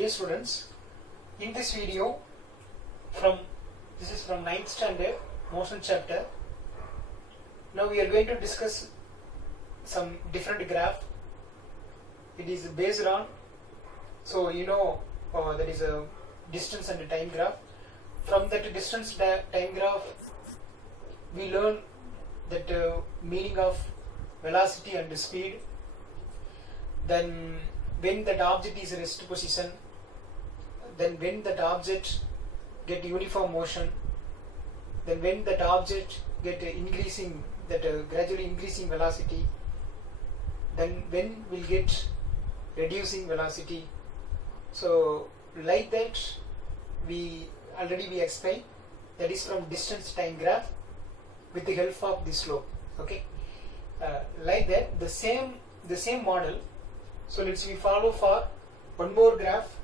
Dear students, in this video, this is from 9th standard motion chapter. Now we are going to discuss some different graph. It is based on, that is a distance and a time graph. From that distance time graph, we learn that meaning of velocity and speed. Then when that object is in rest position, then when that object get uniform motion, then when that object get gradually increasing velocity, then when will get reducing velocity. So like that we explained, that is from distance time graph with the help of the slope. Okay, like that the same model. So let's we follow for one more graph.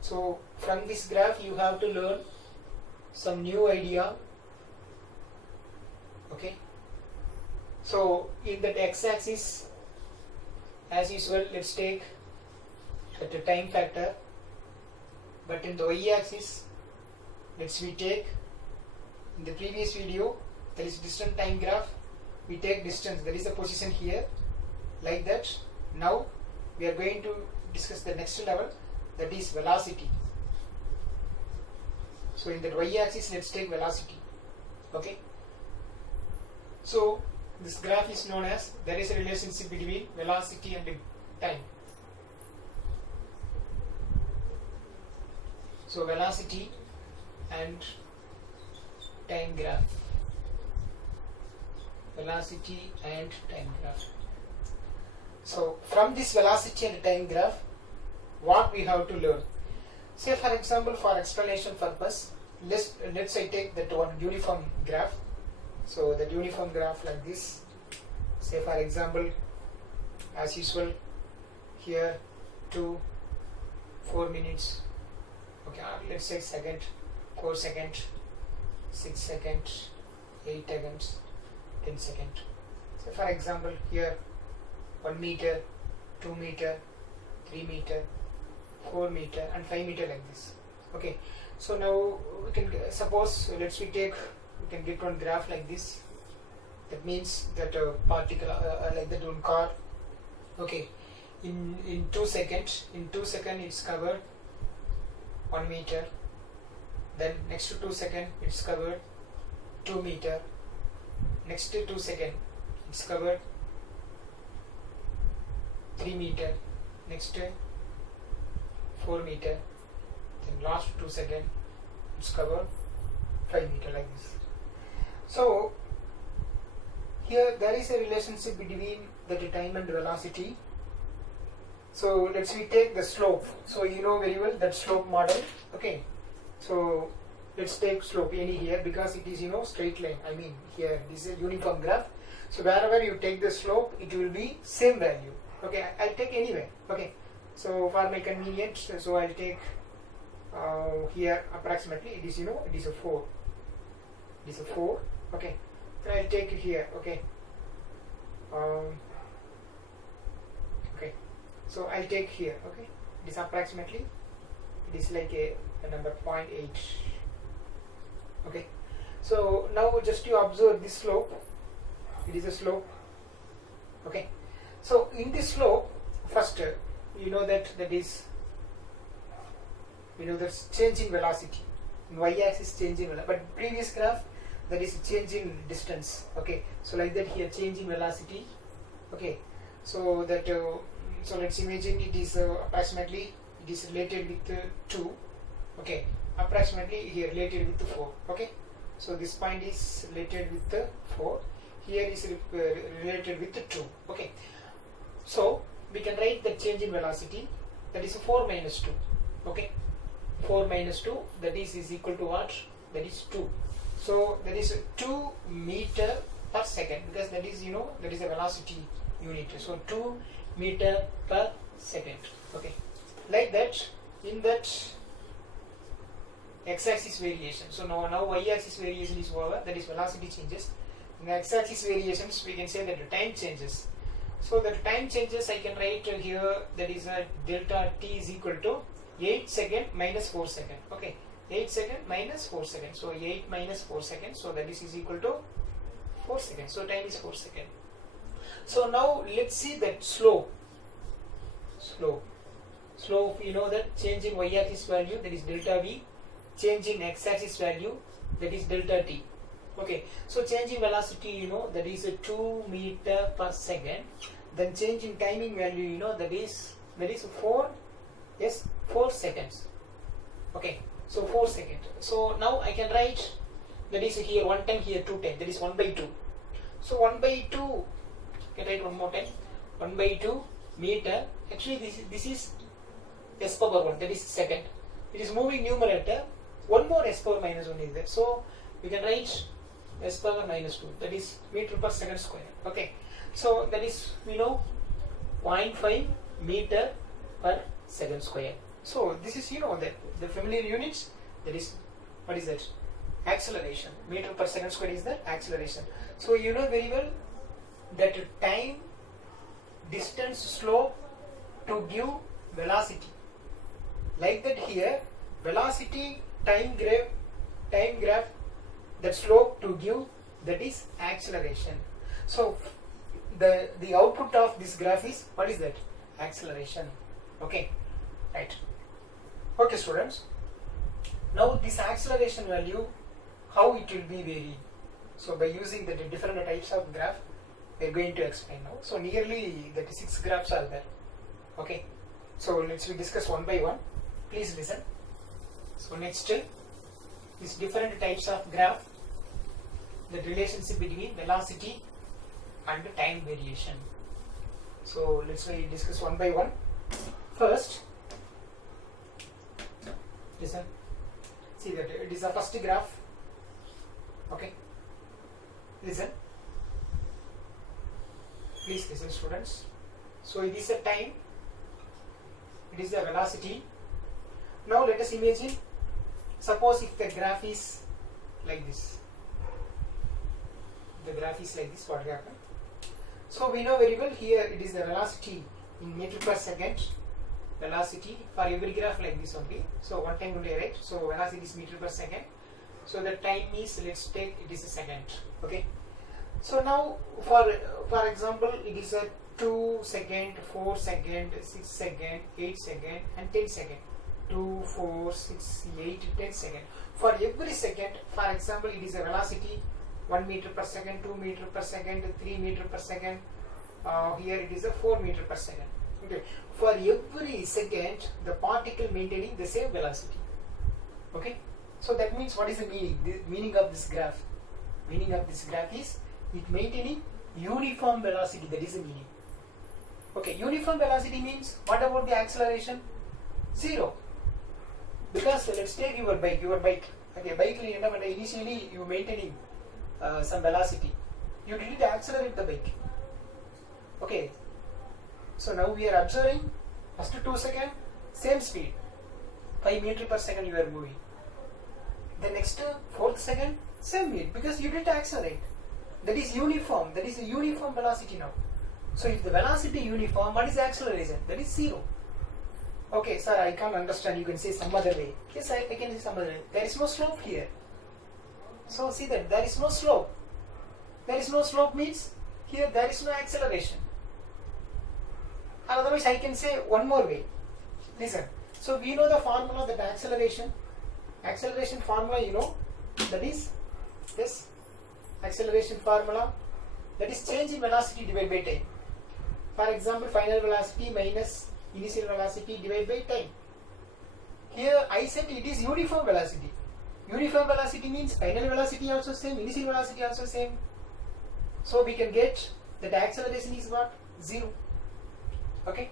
So from this graph you have to learn some new idea. Okay, so in that x-axis, as usual, let's take the time factor, but in the y-axis, we take, in the previous video, there is distance time graph, we take distance, there is a position here, like that. Now we are going to discuss the next level, that is velocity. So in the y-axis, let's take velocity. Okay, so this graph is known as, there is a relationship between velocity and time. So velocity and time graph. Velocity and time graph. So from this velocity and time graph, what we have to learn? Say for example, for explanation purpose, let's say take that one uniform graph. So that uniform graph like this. Say for example, as usual, here 2, 4 minutes. Okay, let's say second, 4 seconds, 6 seconds, 8 seconds, 10 seconds. So for example, here 1 meter, 2 meter, 3 meter, 4 meter and 5 meter like this. Okay, so now we can suppose, we can get one graph like this. That means that a particle like that one car. Okay, in 2 seconds, it's covered 1 meter. Then next to 2 seconds it's covered 2 meter. Next to 2 seconds it's covered 3 meter. Next 4 meter. Then last 2 seconds it's covered 5 meter like this. So here there is a relationship between the time and velocity. So let's we take the slope. So you know very well that slope model. Okay, so let's take slope any here, because it is straight line. I mean here this is a uniform graph. So wherever you take the slope, it will be same value. Okay, I'll take anyway. Okay, so for my convenience, so I'll take here approximately it is it is a 4. It is a 4. Okay, so I'll take it here. Okay, okay, so I'll take here. Okay, it is approximately, it is like a number 0.8. Okay, so now just you observe this slope. It is a slope. Okay, so in this slope, first you know that is that's change in velocity. In y-axis change in velocity, but previous graph that is change in distance. Okay, so like that here change in velocity. Okay, so that so let's imagine it is approximately, it is related with 2. Okay, approximately here related with 4. Okay, so this point is related with 4. Here is related with 2. Okay, so we can write the change in velocity, that is 4 minus 2. Okay, 4 minus 2, that is equal to what? That is 2. So that is 2 meter per second, because that is that is a velocity unit. So 2 meter per second. Okay, like that. In that x-axis variation, so now y-axis variation is over, that is velocity changes. In the x-axis variations, we can say that the time changes. So the time changes I can write here, that is a delta t is equal to 8 second minus 4 second. Okay, 8 second minus 4 seconds. So 8 minus 4 seconds. So that is equal to 4 seconds. So time is 4 seconds. So now let's see that slope. Slope, you know that change in y-axis value, that is delta v. Change in x-axis value, that is delta t. Okay, so change in velocity, you know, that is a 2 meter per second. Then change in timing value, you know, that is 4 seconds. Okay, so 4 seconds. So now I can write, that is here 1 time, here 2 time, that is 1 by 2. So 1 by 2, can write one more time, 1 by 2 meter. Actually this is s power 1, that is second. It is moving numerator, one more s power minus 1 is there. So we can write s power minus 2, that is meter per second square. Okay, so that is, we know, 0.5 meter per second square. So this is, you know, that the familiar units, that is, what is that? Acceleration. Meter per second square is the acceleration. So you know very well that time, distance, slope to give velocity. Like that here, velocity, time graph, that slope to give, that is acceleration. So the output of this graph is, what is that? Acceleration. Okay, right. Okay students, now this acceleration value, how it will be varied. So by using the different types of graph, we are going to explain now. So nearly 6 graphs are there. Okay, so let's discuss one by one. Please listen. So next is different types of graph, the relationship between velocity and time variation. So let's discuss one by one. First, listen. See that it is the first graph. Okay, listen. Please listen, students. So it is a time, it is the velocity. Now let us imagine, suppose if the graph is like this. The graph is like this, what will happen? So we know very well here it is the velocity in meter per second. Velocity for every graph like this only. So one time only, right? So velocity is meter per second. So the time is, let's take, it is a second. Okay. So now for example, it is a 2 second, 4 second, 6 second, 8 second and 10 second. 2, 4, 6, 8, 10 second. For every second, for example, it is a velocity 1 meter per second, 2 meter per second, 3 meter per second. Here it is a 4 meter per second. Okay. For every second, the particle maintaining the same velocity. Okay. So that means, what is the meaning? The meaning of this graph. Meaning of this graph is it maintaining uniform velocity. That is the meaning. Okay. Uniform velocity means, what about the acceleration? 0. Because let's take your bike. Okay, bike initially you maintaining some velocity. You didn't accelerate the bike. Okay. So now we are observing first 2 seconds, same speed, 5 meter per second you are moving. The next 4th second, same speed, because you didn't accelerate. That is uniform. That is a uniform velocity now. So if the velocity uniform, what is the acceleration? That is 0. Okay, sir, I can't understand. You can say some other way. Yes, I can say some other way. There is no slope here. So see that there is no slope. There is no slope means here there is no acceleration. Otherwise, I can say one more way. Listen. So we know the formula, that acceleration formula, you know, that is this acceleration formula, that is change in velocity divided by time. For example, final velocity minus initial velocity divided by time. Here I said it is uniform velocity. Uniform velocity means final velocity also same, initial velocity also same. So we can get that acceleration is what? 0. Okay.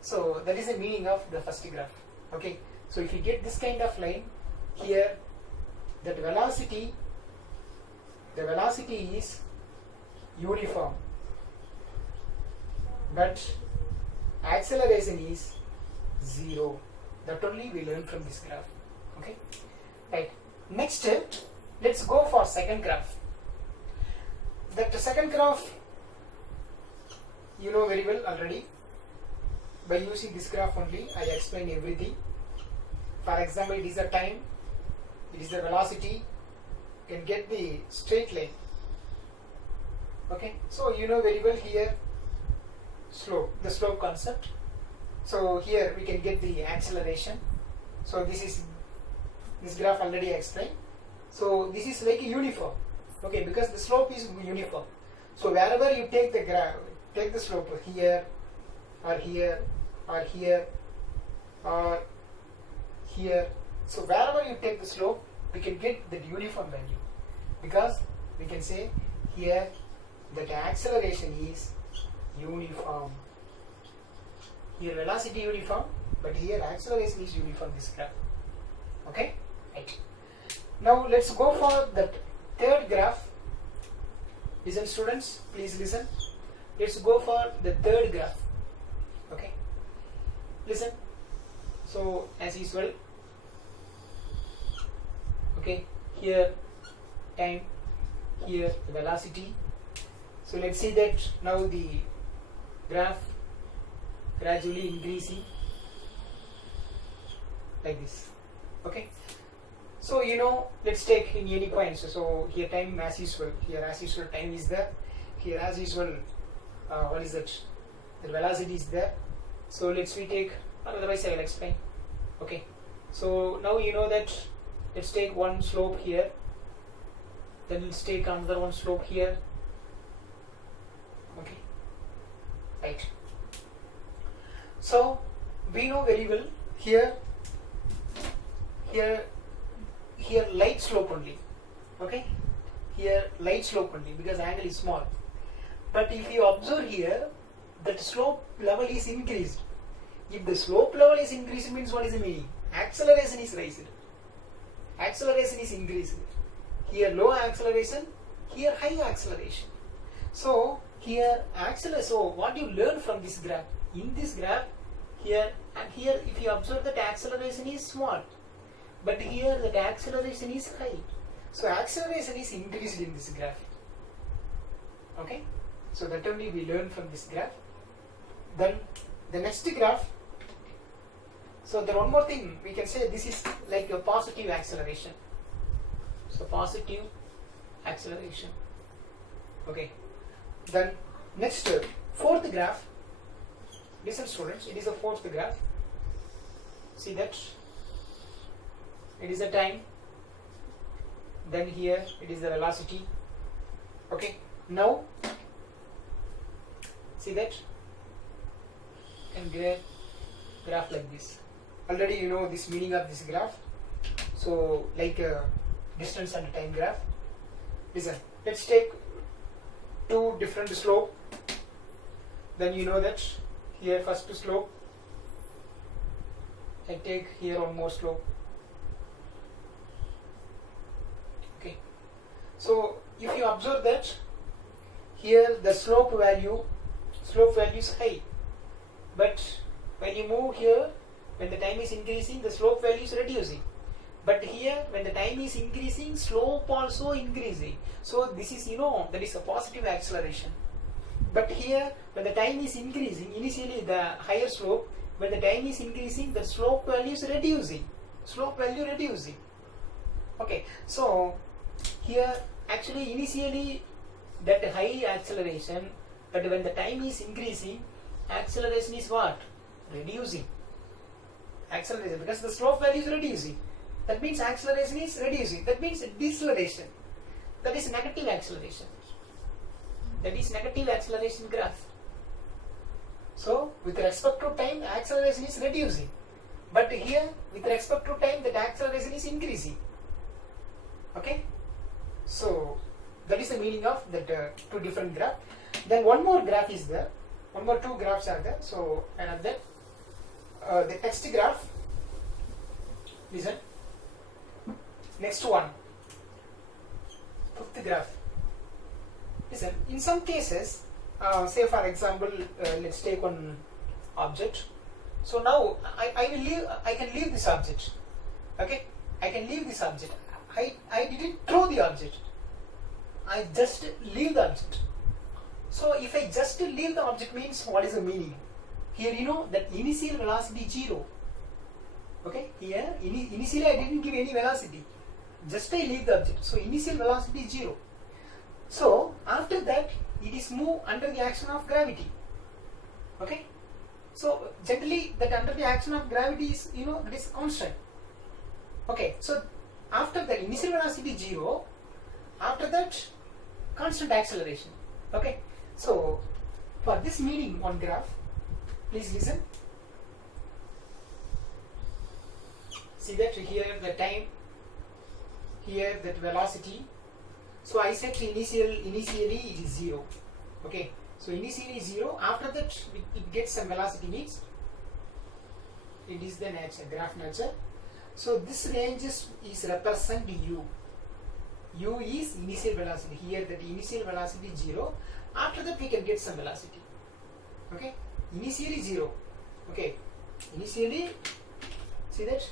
So that is the meaning of the first graph. Okay. So if you get this kind of line here, that velocity, the velocity is uniform, but acceleration is 0. That only we learn from this graph. Okay. Right. Next, let's go for second graph. That second graph, you know very well already. By using this graph only, I explain everything. For example, it is the time, it is the velocity, you can get the straight line. Okay, so you know very well here slope, the slope concept. So here we can get the acceleration. So this graph already explained. So this is like a uniform. Okay, because the slope is uniform. So wherever you take the graph, take the slope here or here or here or here. So wherever you take the slope, we can get the uniform value, because we can say here that the acceleration is uniform. Here velocity uniform, but here acceleration is uniform, this graph. Okay, right. Now let's go for the third graph. Listen students, please listen. Let's go for the third graph. Okay, listen. So as usual, okay, here time, here the velocity. So let's see that now the graph gradually increasing like this. Okay, so you know, let's take in any points. So here time as usual, here as usual time is there, here as usual what is that, the velocity is there. So let's we take, otherwise I will explain. Okay, so now you know that, let's take one slope here, then let's take another one slope here. Okay, right. So we know very well here light slope only. Okay, here light slope only, because angle is small. But if you observe here, that slope level is increased. If the slope level is increased, means what is the meaning? Acceleration is raised. Acceleration is increased. Here low acceleration, here high acceleration. So here acceleration. So what you learn from this graph? In this graph, here and here, if you observe that acceleration is small, but here that acceleration is high. So acceleration is increased in this graph. Okay, so that only we learn from this graph. Then the next graph. So there one more thing we can say, this is like a positive acceleration. So positive acceleration. Okay. Then next fourth graph. Listen students, it is the fourth graph. See that it is the time, then here it is the velocity. Okay, now see that, and graph like this. Already you know this meaning of this graph. So like a distance and time graph. Listen, let's take two different slope. Then you know that here first slope, I take here one more slope. Okay, so if you observe that here the slope value is high, but when you move here, when the time is increasing, the slope value is reducing. But here when the time is increasing, slope also increasing. So this is, you know, that is a positive acceleration. But here when the time is increasing, initially the higher slope, when the time is increasing, the slope value is reducing. Slope value reducing. Okay, so here actually initially that high acceleration, but when the time is increasing, acceleration is what? Reducing. Acceleration, because the slope value is reducing. That means acceleration is reducing. That means deceleration. That is negative acceleration. That is negative acceleration graph. So with respect to time, acceleration is reducing. But here with respect to time, that acceleration is increasing. Okay. So that is the meaning of that two different graph. Then one more graph is there. One more two graphs are there. So another the next graph. Listen. Next one. Fifth graph. Listen. In some cases, say for example, let's take one object. So now I can leave this object. Okay, I can leave this object. I didn't throw the object. I just leave the object. So if I just leave the object means what is the meaning? Here you know that initial velocity 0. Okay, here initially I didn't give any velocity, just I leave the object. So initial velocity 0. So after that it is moved under the action of gravity. Okay, so generally that under the action of gravity is, you know, it is constant. Okay, so after the initial velocity 0, after that constant acceleration. Okay, so for this meaning on graph, please listen. See that here the time, here that velocity. So I said initially it is 0. Okay, so initially 0. After that it gets some velocity means it is the nature, graph nature. So this range is represent u. U is initial velocity. Here that initial velocity 0. After that we can get some velocity. Okay, initially 0. Okay, initially, see that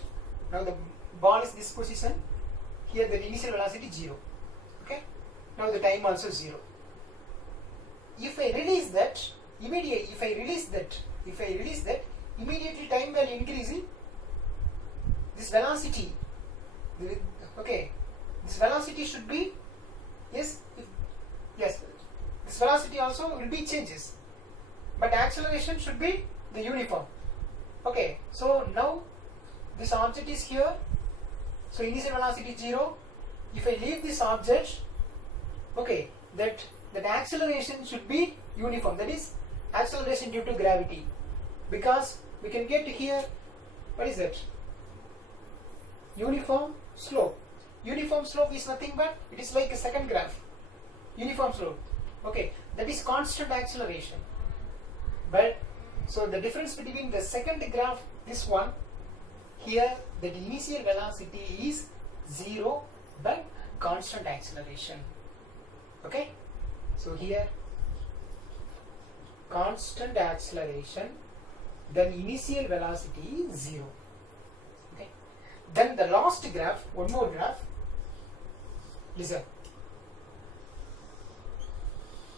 now the ball is this position. Here the initial velocity 0. Okay, now the time also 0. If I release that, immediately if I release that, immediately time value increasing. This velocity, okay, this velocity should be, yes, this velocity also will be changes, but acceleration should be the uniform. Okay, so now this object is here, so initial velocity 0. If I leave this object, okay, that acceleration should be uniform, that is acceleration due to gravity, because we can get here, what is that? Uniform slope. Uniform slope is nothing but it is like a second graph. Uniform slope. Okay, that is constant acceleration. But so the difference between the second graph, this one, here the initial velocity is 0 but constant acceleration. Okay, so here constant acceleration, then initial velocity is 0. Okay, then the last graph, one more graph, listen.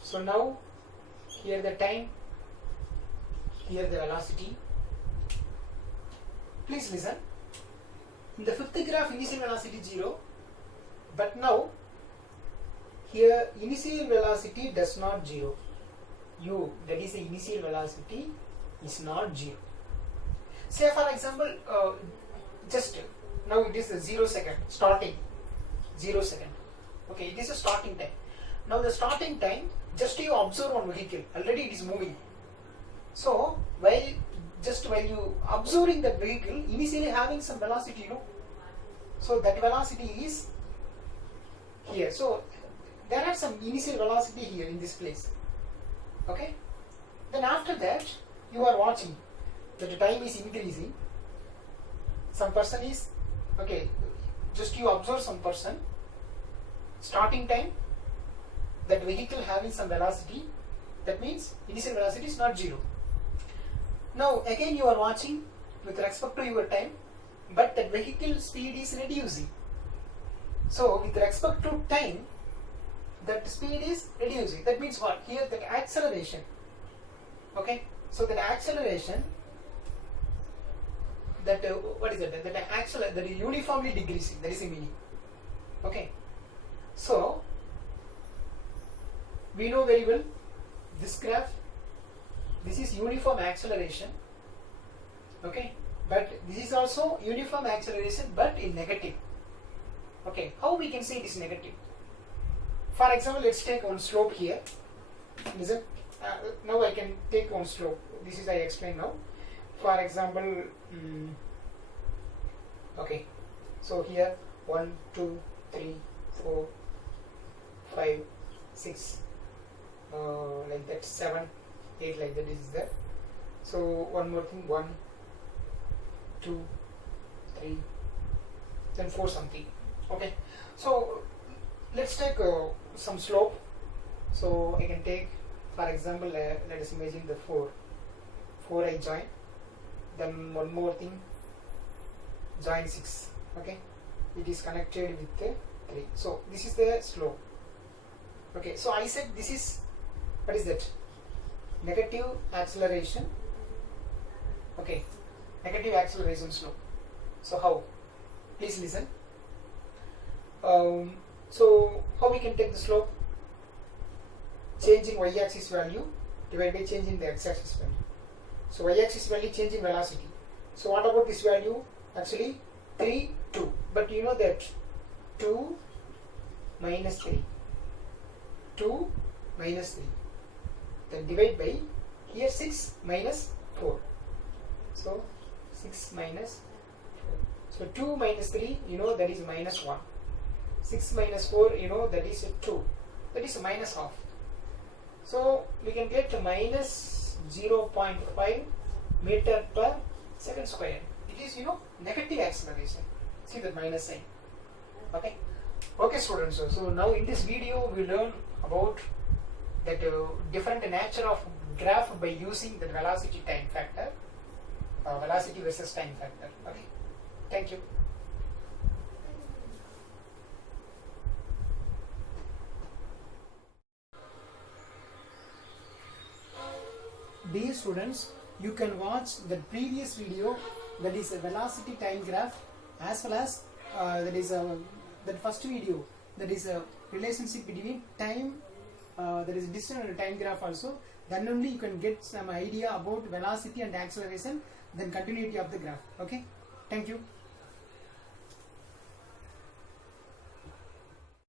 So now here the time, here the velocity. Please listen. In the fifth graph initial velocity 0, but now here initial velocity does not 0. U, that is the initial velocity, is not 0. Say for example, just now it is the 0 second, starting 0 second. Okay, it is a starting time. Now the starting time, just you observe one vehicle, already it is moving. So while you observing that vehicle, initially having some velocity, you know, so that velocity is here. So there are some initial velocity here in this place. Okay, then after that you are watching that the time is increasing. Some person is, okay, just you observe some person, starting time, that vehicle having some velocity, that means initial velocity is not 0. Now again you are watching with respect to your time, but that vehicle speed is reducing. So with respect to time, that speed is reducing. That means what? Here that acceleration. Okay, so that acceleration, that what is it? That is uniformly decreasing. That is the meaning. Okay, so we know very well this graph. This is uniform acceleration. Okay, but this is also uniform acceleration, but in negative. Okay, how we can say it is negative? For example, let's take one slope here. Listen, now I can take one slope. This is I explain now. For example, okay, so here 1, 2, 3, 4, 5, 6, like that, 7, 8, like that is there. So one more thing, 1, 2, 3, then 4 something. Okay, so let's take some slope. So I can take, for example, let us imagine the 4 I join, then one more thing, join 6. Okay, it is connected with the 3. So this is the slope. Okay, so I said this is What is that? Negative acceleration. Okay, negative acceleration slope. So how? Please listen. So how we can take the slope? Change in y-axis value divided by change in the x-axis value. So y-axis value change in velocity. So what about this value? Actually 3, 2. But you know that 2 minus 3. 2 minus 3. Then divide by here 6 minus 4. So 6 minus 4. So 2 minus 3, you know, that is minus 1. 6 minus 4, you know, that is 2. That is minus half. So we can get minus 0.5 meter per second square. It is, you know, negative acceleration. See the minus sign. Okay. Okay, students. So now in this video we learn about that different nature of graph by using the velocity time factor, velocity versus time factor. Okay. Thank you. Dear students, you can watch the previous video, that is a velocity time graph, as well as that first video, that is a relationship between time, that is distance and time graph also. Then only you can get some idea about velocity and acceleration, then continuity of the graph. Okay, thank you.